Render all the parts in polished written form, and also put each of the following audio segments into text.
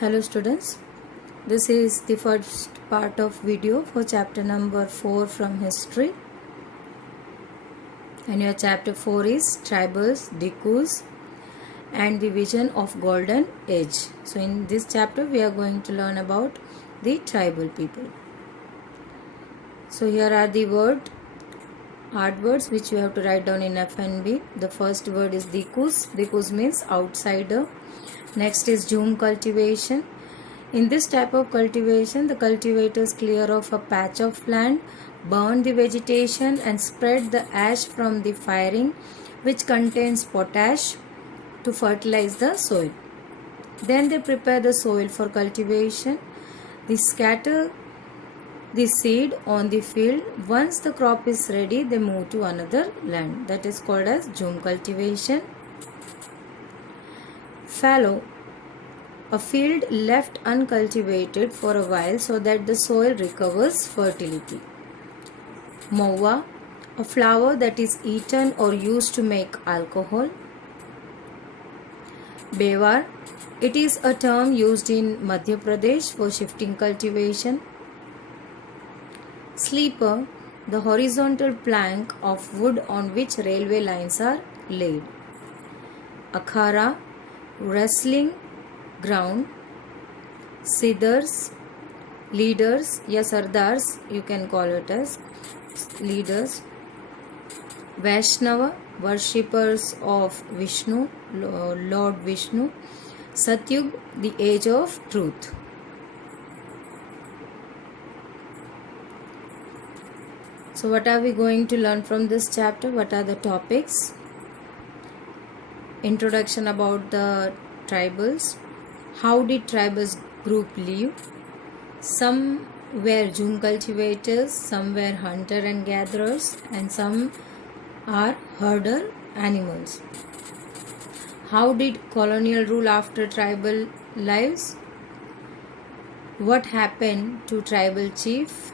Hello students, this is the first part of video for chapter number 4 from history, and your chapter 4 is tribals, Dikus and the vision of golden age. So in this chapter we are going to learn about the tribal people. So here are the hard words which you have to write down in FNB. The first word is Dikus. Dikus means outsider. Next is Jhum cultivation. In this type of cultivation, the cultivators clear off a patch of land, burn the vegetation and spread the ash from the firing, which contains potash, to fertilize the soil. Then they prepare the soil for cultivation. They scatter the seed on the field. Once the crop is ready, they move to another land. That is called as Jhum cultivation. Fallow, a field left uncultivated for a while so that the soil recovers fertility. Maua, a flower that is eaten or used to make alcohol. Bewar, it is a term used in Madhya Pradesh for shifting cultivation. Sleeper, the horizontal plank of wood on which railway lines are laid. Akhara, wrestling ground. Siddhars, leaders, ya sardars, you can call it as leaders. Vaishnava, worshippers of Vishnu, Lord Vishnu. Satyug, the age of truth. So what are we going to learn from this chapter? What are the topics? Introduction about the tribals. How did tribals group live? Some were Jhum cultivators, some were hunter and gatherers, and some are herder animals. How did colonial rule after tribal lives? What happened to tribal chief?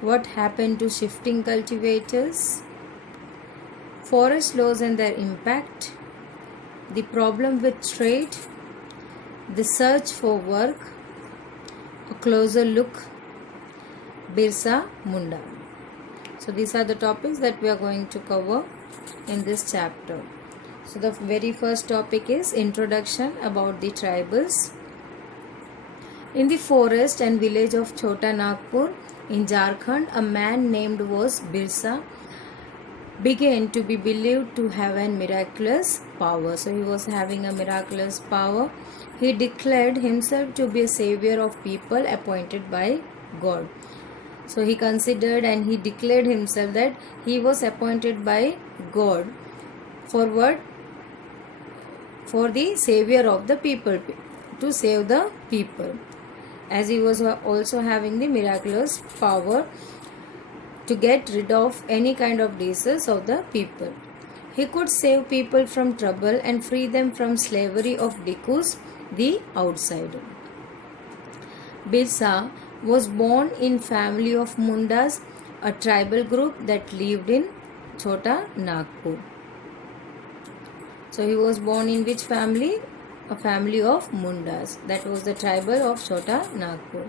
What happened to shifting cultivators? Forest laws and their impact. The problem with trade. The search for work. A closer look. Birsa Munda. So these are the topics that we are going to cover in this chapter. So the very first topic is introduction about the tribals. In the forest and village of Chota Nagpur in Jharkhand, a man named was Birsa began to be believed to have a miraculous power. So he was having a miraculous power. He declared himself to be a savior of people appointed by God. So he considered and he declared himself that he was appointed by God for what? For the savior of the people, to save the people. As he was also having the miraculous power to get rid of any kind of disease of the people. He could save people from trouble and free them from slavery of Dikus, the outsider. Birsa was born in family of Mundas, a tribal group that lived in Chota Nagpur. So he was born in which family? A family of Mundas. That was the tribal of Chota Nagpur.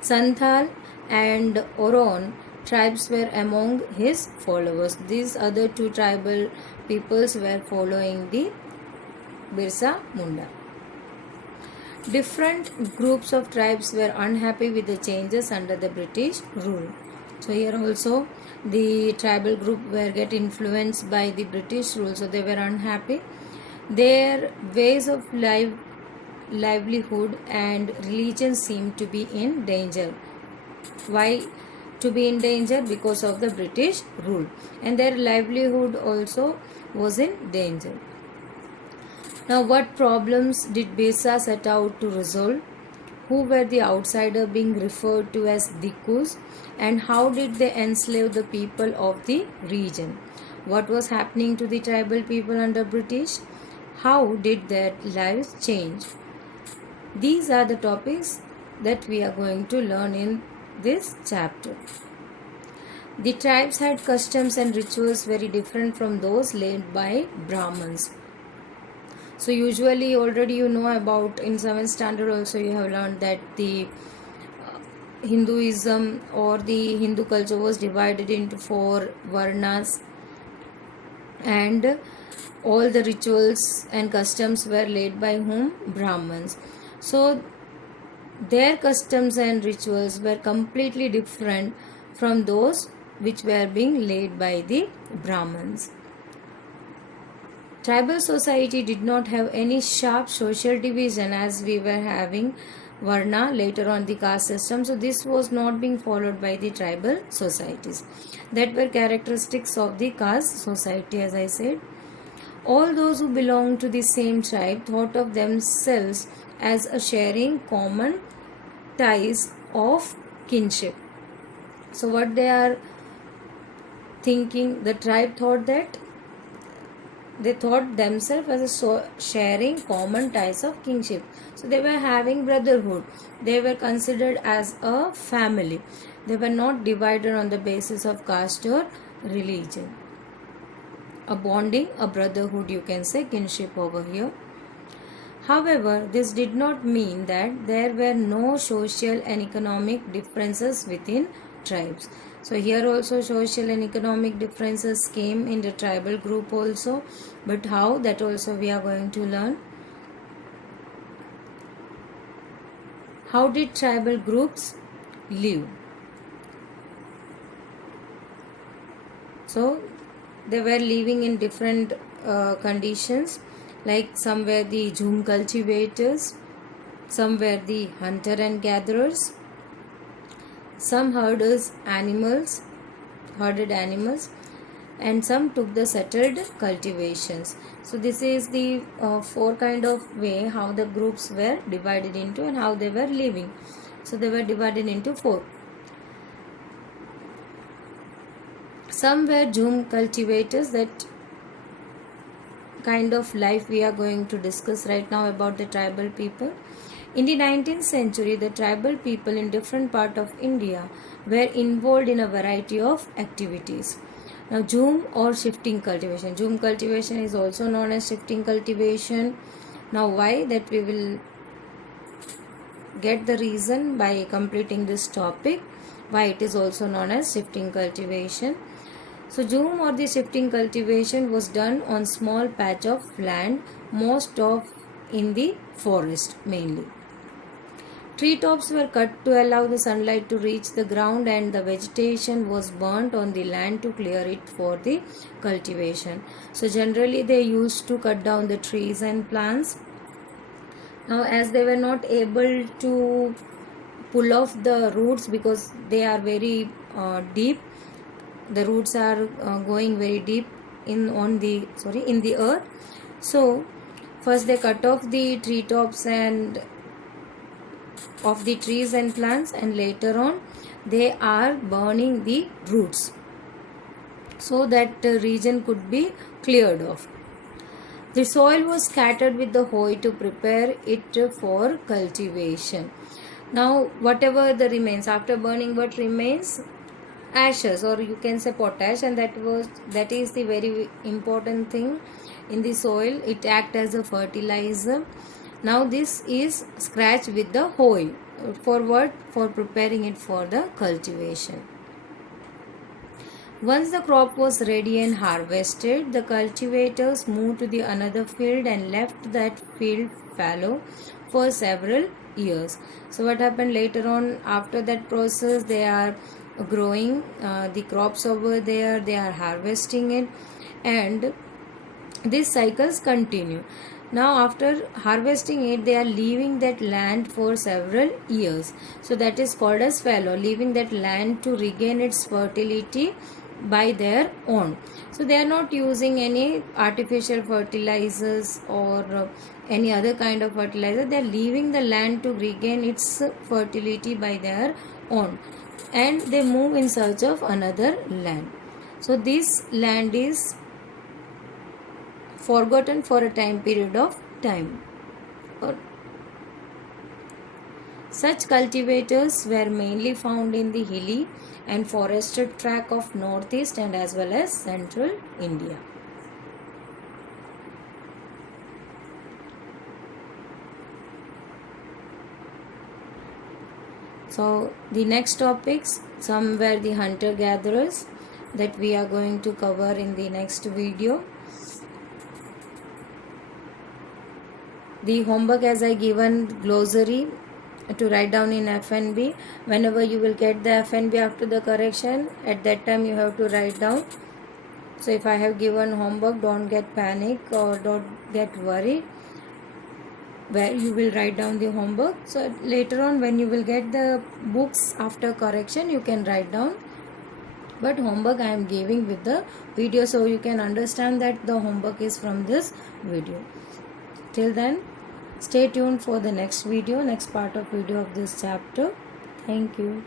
Santhal and Oron tribes were among his followers. These other two tribal peoples were following the Birsa Munda. Different groups of tribes were unhappy with the changes under the British rule. So here also the tribal group were get influenced by the British rule, so they were unhappy. Their ways of livelihood and religion seemed to be in danger. Why to be in danger? Because of the British rule, and their livelihood also was in danger. Now what problems did Birsa set out to resolve? Who were the outsider being referred to as Dikus, and how did they enslave the people of the region? What was happening to the tribal people under British? How did their lives change? These are the topics that we are going to learn in this chapter. The tribes had customs and rituals very different from those led by Brahmins. So usually already you know about, in 7th standard also you have learned that the Hinduism or the Hindu culture was divided into 4 varnas, and all the rituals and customs were laid by whom? Brahmins. So their customs and rituals were completely different from those which were being laid by the Brahmins. Tribal society did not have any sharp social division as we were having Varna later on the caste system. So this was not being followed by the tribal societies. That were characteristics of the caste society, as I said. All those who belonged to the same tribe thought of themselves as a sharing common ties of kinship. So what they are thinking, the tribe thought that they thought themselves as a sharing common ties of kinship. So they were having brotherhood. They were considered as a family. They were not divided on the basis of caste or religion. A bonding, a brotherhood, you can say, kinship over here. However, this did not mean that there were no social and economic differences within tribes. So here also social and economic differences came in the tribal group also. But how? That also we are going to learn. How did tribal groups live? So they were living in different conditions. Like some were the Jhum cultivators, some were the hunter and gatherers, some herded animals, and some took the settled cultivations. So this is the 4 kind of way how the groups were divided into and how they were living. So they were divided into 4. Some were Jhum cultivators. That kind of life we are going to discuss right now about the tribal people. In the 19th century, the tribal people in different parts of India were involved in a variety of activities. Now, Jhum or shifting cultivation. Jhum cultivation is also known as shifting cultivation. Now, why? That we will get the reason by completing this topic, why it is also known as shifting cultivation. So, Jhum or the shifting cultivation was done on small patch of land, most of in the forest mainly. Tree tops were cut to allow the sunlight to reach the ground, and the vegetation was burnt on the land to clear it for the cultivation. So generally they used to cut down the trees and plants. Now as they were not able to pull off the roots because they are very deep, the roots are going very deep in the earth. So first they cut off the tree tops and of the trees and plants, and later on they are burning the roots so that the region could be cleared off. The soil was scattered with the hoe to prepare it for cultivation. Now whatever the remains after burning, what remains? Ashes, or you can say potash, and that is the very important thing in the soil. It acts as a fertilizer. Now this is scratched with the hoe. For what? For preparing it for the cultivation. Once the crop was ready and harvested, the cultivators moved to the another field and left that field fallow for several years. So what happened later on after that process? They are growing the crops over there, they are harvesting it, and these cycles continue. Now after harvesting it, they are leaving that land for several years. So that is called as fallow, leaving that land to regain its fertility by their own. So they are not using any artificial fertilizers or any other kind of fertilizer. They are leaving the land to regain its fertility by their own, and they move in search of another land. So this land is forgotten for a time period of time. Such cultivators were mainly found in the hilly and forested tract of northeast and as well as central India. So the next topics, some were the hunter gatherers, that we are going to cover in the next video. The homework, as I given glossary to write down in FNB. Whenever you will get the FNB after the correction, at that time you have to write down. So if I have given homework, don't get panic or don't get worried, where you will write down the homework. So later on when you will get the books after correction, you can write down, but homework I am giving with the video, so you can understand that the homework is from this video. Till then, stay tuned for the next video, next part of video of this chapter. Thank you.